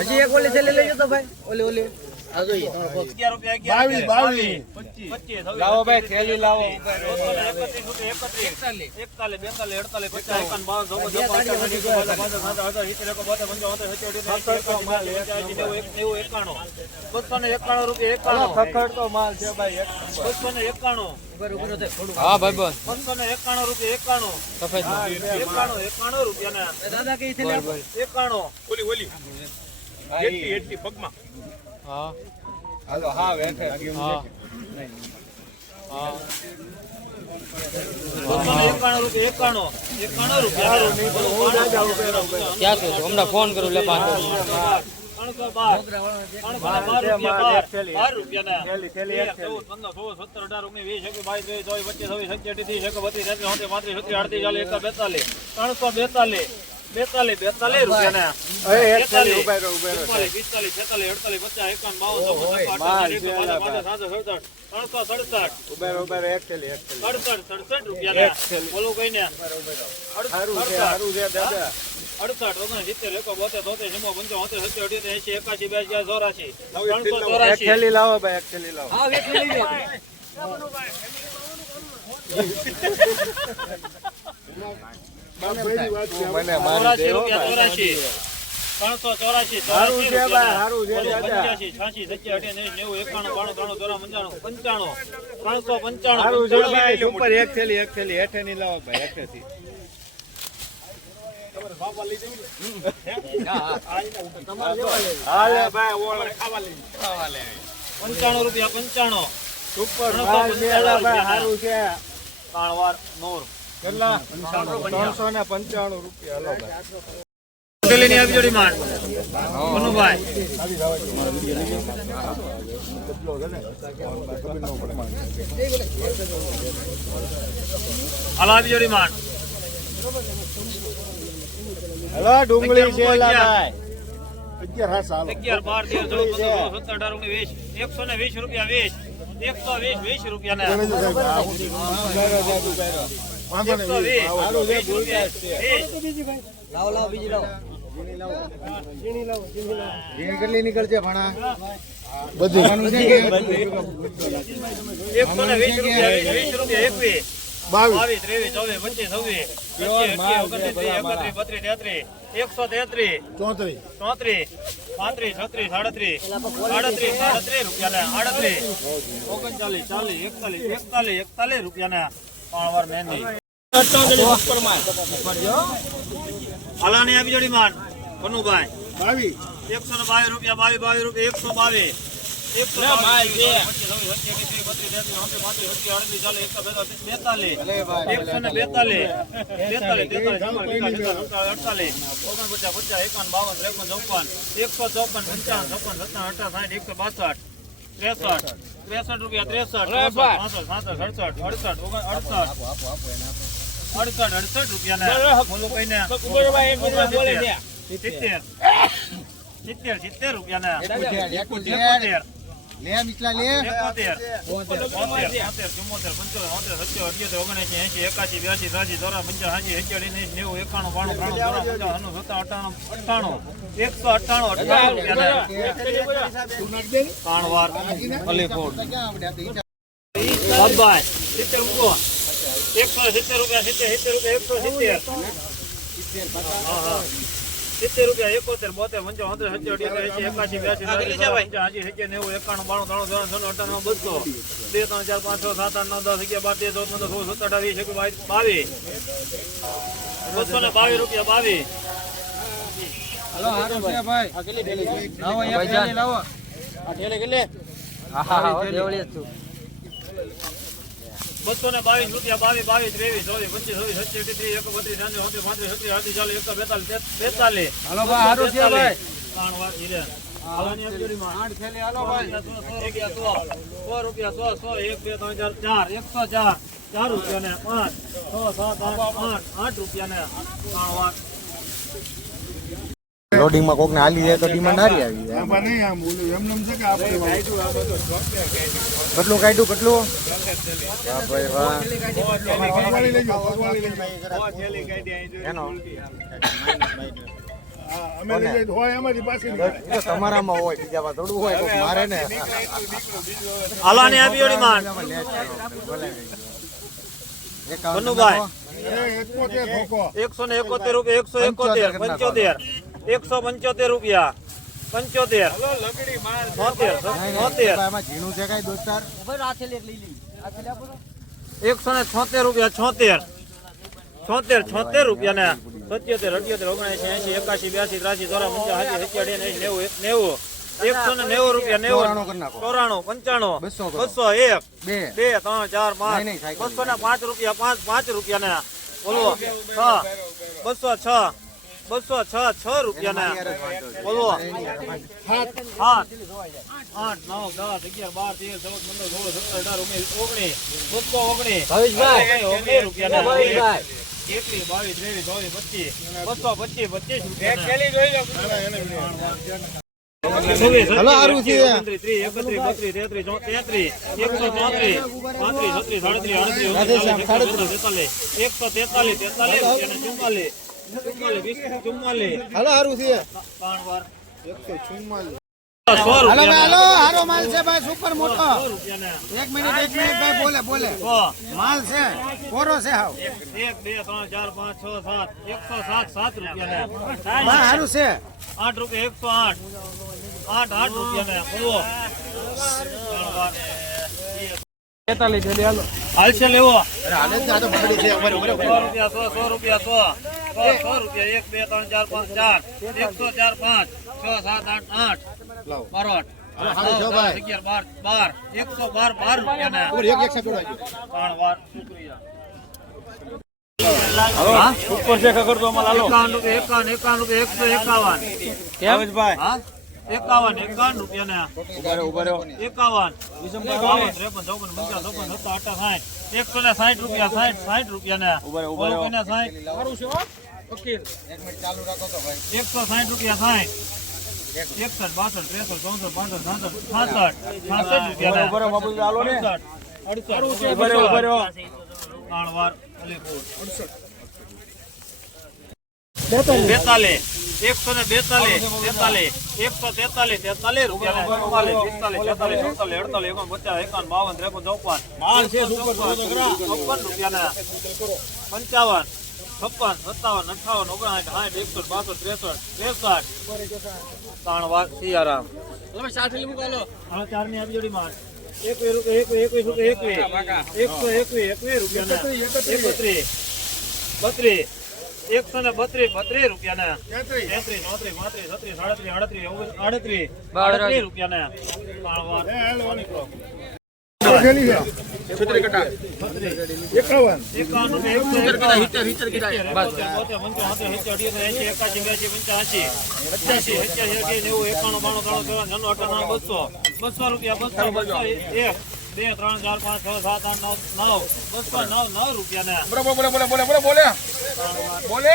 હજી એક ઓલી છેલ્લે લઈ જતો ભાઈ. ઓલી ઓલી. લાવો ભાઈ, થેલી લાવો. પચાસ નેવું, એકાણું. બસો ને એકાણું રૂપિયા એકાણું એકાણું એકાણું રૂપિયા એકાણું એકાણું એકાણું રૂપિયા દાદા કઈ એકાણું ઓલી ઓલી એટલી એટલી પગમાં બસો ને હા રૂપિયા હા એકાણું રૂપિયા ક્યાં છો હમણાં ફોન કરું લે પાંચ ત્રણસો બેતાલીસ બેતાલીસ બેતાલીસ રૂપિયા ના પિસ્તાલીસ છેતાલીસ અડતાલીસ પચાસ એકાવન બાવન ત્રણસો સડસઠ સડસઠ સડસઠ. રૂપિયા બોલું કઈ ને અડસઠ ઓગણ સિત્તેર એકો બોતેર તોતેર ચુમ્મો પંચાવન સિત્તેર અઠ્યોતેર એંસી એકાસી બ્યાસી ચોરાશી. ત્રણસો ચોરાશી. હા, એક થેલી લઈ લો. ચોરાશી રૂપિયા ચોરાશી ત્રણસો ચોરાશી ચોરાશી રૂપિયા પંચ્યાસી છ્યાસી સત્યા અઠ્યાસી નેવું એકાણું બાણું ત્રાણું ચોરા પંચાણું પંચાણું. ત્રણસો પંચાણું ઉપર એક થેલી એક થેલી હેઠે ની લાવો ભાઈ પંચાણું રૂપિયા પંચાણું. સુપર ત્રણસો પંચાણું રૂપિયા કાણવાર નૂર. કેટલા? ત્રણસો ને પંચાણું રૂપિયા. હાલો હોટેલની આવી જોડી માંડ મનુભાઈ. હાલો આવી જોડી માન હેલો ડુંગળી છે અગિયાર. બાર તેર ચૌદ પંદર સત્તર અઢાર ઓગણીસ વીસ. એકસો ને વીસ રૂપિયા વીસ. એકસો વીસ વીસ રૂપિયા વાંધો લાવો લાવો બીજી લાવો. કેટલી નીકળશે ભણા? બધી. એકસો બાવીસ. ત્રેવીસ ચોવીસ પચીસ છવ્વીસ. તેત્રીસ એકસો તેત્રીસ ચોત્રીસ. ચોત્રીસ પાંત્રીસ છત્રીસ સાડત્રીસ સાડત્રીસ સાડત્રીસ રૂપિયા ને આડત્રીસ ઓગણચાલીસ ચાલીસ એકતાલીસ એકતાલીસ એકતાલીસ રૂપિયા ને ત્રણ વાર મહેંદી. હાલાની આપી જોડી માન કનુભાઈ. બાવીસ એકસો ને બાવીસ રૂપિયા બાવીસ બાવીસ રૂપિયા એકસો બાવીસ. એકસો પચીસ, ને બેતાલીસ અડતાલીસ ઓગણપચાસ પચાસ એકાવન બાવન ત્રેપન ચોપન એકસો ચોપન પંચાવન છપ્પન સત્તાવન અઠાવન સાઠ એકસો બાસઠ. ત્રેસઠ. ત્રેસઠ રૂપિયા ત્રેસઠ. સાસઠ અડસઠ અડસઠ અડસઠ. અડસઠ અડસઠ રૂપિયા બોલો કઈ ને સિત્તેર. સિત્તેર. સિત્તેર રૂપિયા ને એકોતેર. લે મિચલા લે. એકાસી બ્યાસી ત્રાસી ચોરા પંચાસી હાજી એંસી નેવું એકાણું બાણું ત્રાણું સત્તા અઠાણું અઠાણું અઠાણું અઠાણું રૂપિયા ત્રણ વાર અલીફોડ બાબાઈ સિત્તેર મૂકો એકસો સિત્તેર રૂપિયા સિત્તેર સિત્તેર રૂપિયા એકસો સિત્તેર. હા હા. સિત્તેર રૂપિયા એકોતેર બોતેર પંચાવન સત્તર સત્તર એસી એકાસી બ્યાસી સિત્તેર નેવું એકાણું બાણું ત્રણ ત્રણ અઠાણું બસો. બે ત્રણ ચાર પાંચ છ સાત આઠ નવ દસ અગિયાર બાર તેર ચૌદ પંદર સોળ સત્તર અઢાર વીસ એકવીસ બાવીસ બસો ને બાવીસ રૂપિયા બાવીસ. હાલો હારું છે ભાઈ. લાવો એક થેલી લાવો. કેટલી? હા હા દેવળી જ છું બસો ને બાવીસ રૂપિયા બાવીસ બાવીસ ત્રેવીસ ચોવીસ પચીસ ચોવીસ સત્યાવીસ ત્રીસ એક બત્રીસ ત્યાંસી ચોત્રીસ પાંત્રીસ છત્રીસ અડતીસ ચાલીસ એકસો બેતાલીસ બેતાલીસ. હાલો ભાઈ હારું છે ભાઈ. ત્રણ વાર ચાર ચાર એકસો ચાર ચાર રૂપિયા ને પાંચ છ સાત આઠ આઠ રૂપિયા ને ત્રણ વાર. લોડિંગમાં કોકને હાલી જાય તો ડિમાન્ડ હારી આવી જાય. કેટલું કાઢ્યું કેટલું? વાહ ભાઈ વાહ. એનો. તમારામાં હોય બીજામાં થોડું હોય મારે ને. આપી એકસો ને એકોતેર રૂપિયા એકસો એકોતેર પંચોતેર. એકસો પંચોતેર રૂપિયા. પંચોતેર. એકસો ને છોતેર રૂપિયા છોતેર. છોતેર છોતેર રૂપિયા ને સત્યોતેર અઠ્યોતેર ઓગણસી એસી એકાસી બ્યાસી ત્રાસી ચોરા પંચાસી સત્યાસી નેવું નેવું. એકસો ને નેવું રૂપિયા નેવું. ચોરાણું પંચાણું. બસો બસો એક. બે. બે ત્રણ ચાર પાંચ. બસો ને પાંચ રૂપિયા પાંચ પાંચ રૂપિયા ને બોલો છ બસો છ. બસો છ છ રૂપિયા ને બોલો. આઠ. આઠ નવ દસ અગિયાર બાર તેર ચૌદ પંદર સોળ સત્તર અઢાર ઓગણીસ ઓગણીસ બસો ઓગણીસ. ઓગણીસ રૂપિયા એકવીસ બાવીસ ત્રેવીસ ચોવીસ પચીસ. બસો પચીસ પચીસ રૂપિયા હલો, હારું છે. એકસો તેતાલીસ તેતાલીસ ચુમ્માલીસ ચુમ્માલીસ હાલો હારું છે સો હાલો હાલો હારો માલ છે ભાઈ સુપર મોટો. એક મિનિટ એક મિનિટ ભાઈ બોલે બોલે. માલ છે કોરો છે હાવ. એક બે ત્રણ ચાર પાંચ છ સાત એકસો સાત સાત રૂપિયા હારું છે. આઠ રૂપિયા એકસો આઠ આઠ આઠ રૂપિયા ને બોલો હાલશે લેવો હાલે જ ને, આ તો બગડી છે સો રૂપિયા સો. સો રૂપિયા સો સો સો રૂપિયા. એક બે ત્રણ ચાર પાંચ ચાર. એકસો ચાર પાંચ. છ સાત આઠ આઠ. લાવો. બારો આઠ હાલો, અગિયાર બાર બાર. એકસો બાર બાર રૂપિયા. ત્રણ વાર. શુક્રિયા. ઉપર છે ખબર તો એકાવન રૂપિયા એકાવન એકાવન રૂપિયા એકસો એકાવન. હા? એકાવન એકાવન રૂપિયા ને એકાવન. બાવન ત્રેપન ચોપન પંચાવન ચોપન સત્તર અઠા સાઠ. એકસો ને સાઠ રૂપિયા સાઠ સાઠ રૂપિયા ને સાઠ. એકસો સાઠ રૂપિયા સાઠ. એકસઠ બાસઠ ત્રેસઠ ચોસઠ પાંસઠ સાસઠ છાસઠ છાસઠ રૂપિયા ત્રણ વાર બેતાલીસ. એકસો ને બેતાલીસ. તેતાલીસ એકસો તેતાલીસ તેતાલીસ રૂપિયા ચુમ્માલીસ પિસ્તાલીસ છેતાલીસ સુડતાલીસ અડતાલીસ એકાવન પચાસ એકાવન બાવન ત્રેપન ચોપન. ચોપન રૂપિયા પંચાવન છપ્પન સત્તાવન અઠાવન ઓગણસાઠ સાઠ એકસો બાસઠ ત્રેસઠ ત્રેસઠ. ત્રણ વાત સિયારામ. હા ચારની આપી જોડી માં એકવીસ રૂપિયા એકવીસ એકવીસ રૂપિયા એકવીસ. એકસો એકવીસ એકવીસ રૂપિયા એકત્રીસ. બત્રીસ. એકસો ને બત્રીસ બત્રીસ રૂપિયા ને તેત્રીસ ચોત્રીસ પાંત્રીસ છત્રીસ સાડત્રીસ આડત્રીસ. આડત્રીસ આડત્રીસ રૂપિયા ને. બસો રૂપિયા, બસો, બસો, એક, બે, ત્રણ, ચાર, પાંચ, છ, સાત, આઠ, નવ, નવ. બસો, નવ, નવ રૂપિયા ને બોલે બોલે બોલે બોલે બોલે. બોલે. બોલે